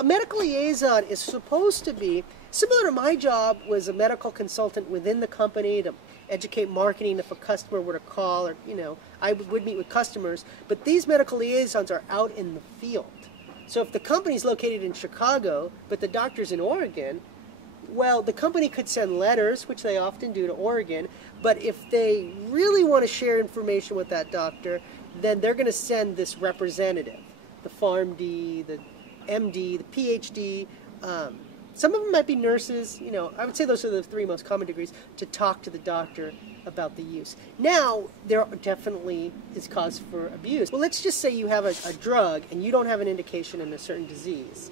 A medical liaison is supposed to be similar to my job was a medical consultant within the company to educate marketing if a customer were to call, or I would meet with customers. But these medical liaisons are out in the field. So if the company's located in Chicago, but the doctor's in Oregon, well, the company could send letters, which they often do, to Oregon. But if they really want to share information with that doctor, then they're going to send this representative, the PharmD, the MD, the PhD. Some of them might be nurses. I would say those are the three most common degrees, to talk to the doctor about the use. Now, there definitely is cause for abuse. Well, let's just say you have a drug and you don't have an indication in a certain disease.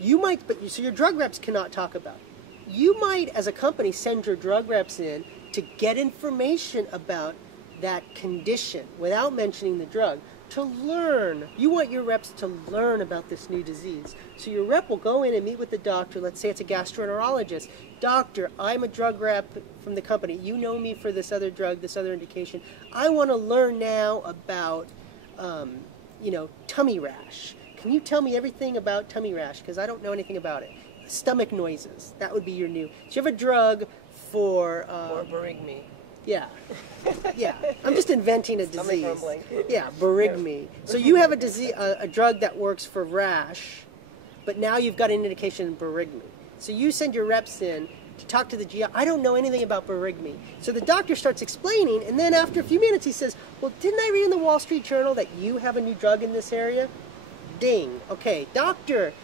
So your drug reps cannot talk about it. You might, as a company, send your drug reps in to get information about that condition without mentioning the drug, to learn. You want your reps to learn about this new disease. So your rep will go in and meet with the doctor. Let's say it's a gastroenterologist. Doctor, I'm a drug rep from the company. You know me for this other drug, this other indication. I want to learn now about, tummy rash. Can you tell me everything about tummy rash? Because I don't know anything about it. Stomach noises. That would be your new. So you have a drug for... or barigme. Yeah. Yeah. I'm just inventing a disease. Rumbling. Yeah, barigme. So you have a drug that works for rash, but now you've got an indication in barigme. So you send your reps in to talk to the GI. I don't know anything about barigme. So the doctor starts explaining, and then after a few minutes he says, well, didn't I read in the Wall Street Journal that you have a new drug in this area? Ding. Okay, doctor,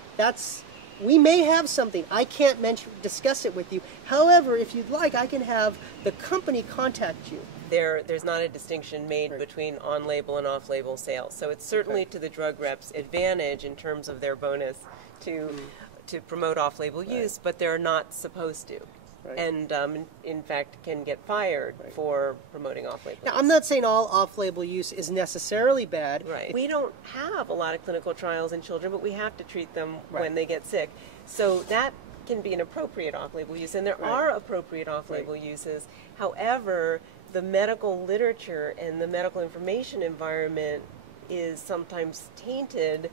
we may have something. I can't discuss it with you. However, if you'd like, I can have the company contact you. There's not a distinction made between on-label and off-label sales. So it's certainly to the drug rep's advantage in terms of their bonus to promote off-label use, but they're not supposed to. Right. And in fact can get fired for promoting off-label use. Now, I'm not saying all off-label use is necessarily bad. Right. We don't have a lot of clinical trials in children, but we have to treat them when they get sick. So that can be an appropriate off-label use, and there are appropriate off-label uses. However, the medical literature and the medical information environment is sometimes tainted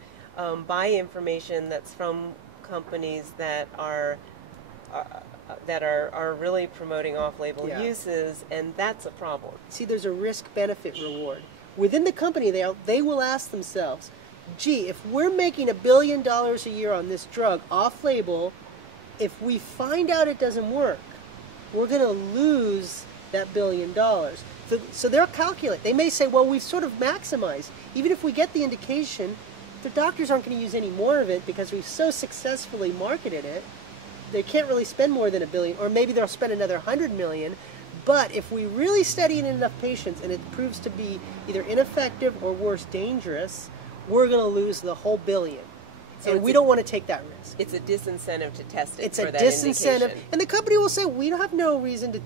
by information that's from companies that are really promoting off-label uses, and that's a problem. See, there's a risk-benefit reward. Within the company, they will ask themselves, gee, if we're making $1 billion a year on this drug off-label, if we find out it doesn't work, we're going to lose that $1 billion. So they'll calculate. They may say, well, we've sort of maximized. Even if we get the indication, the doctors aren't going to use any more of it because we've so successfully marketed it. They can't really spend more than $1 billion, or maybe they'll spend another $100 million. But if we really study it in enough patients and it proves to be either ineffective or worse, dangerous, we're going to lose the whole $1 billion. So and we don't want to take that risk. It's a disincentive to test it. It's for a that disincentive, indication. And the company will say, we don't have no reason to.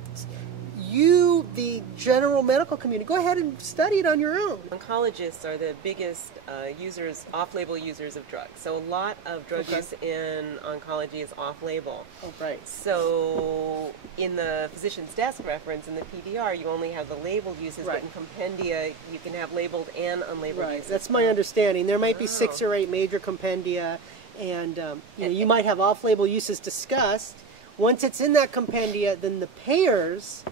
You, the general medical community, go ahead and study it on your own. Oncologists are the biggest off-label users of drugs. So a lot of drug use in oncology is off-label. Oh, right. So in the physician's desk reference, in the PDR, you only have the labeled uses, but in compendia, you can have labeled and unlabeled uses. That's my understanding. There might be 6 or 8 major compendia, and you might have off-label uses discussed. Once it's in that compendia, then the payers,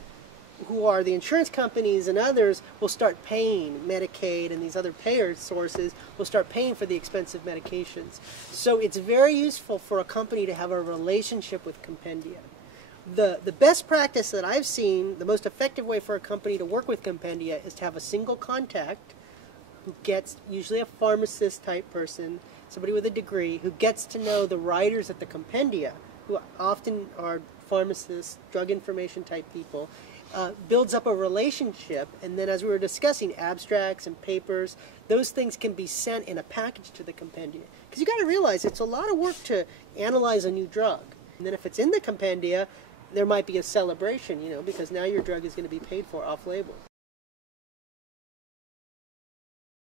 who are the insurance companies and others, will start paying. Medicaid and these other payer sources will start paying for the expensive medications. So it's very useful for a company to have a relationship with compendia. The best practice that I've seen, the most effective way for a company to work with compendia, is to have a single contact who gets, usually a pharmacist type person, somebody with a degree, who gets to know the writers at the compendia, who often are pharmacists, drug information type people, builds up a relationship, and then as we were discussing, abstracts and papers, those things can be sent in a package to the compendia. Because you got to realize it's a lot of work to analyze a new drug. And then if it's in the compendia, there might be a celebration, because now your drug is going to be paid for off-label.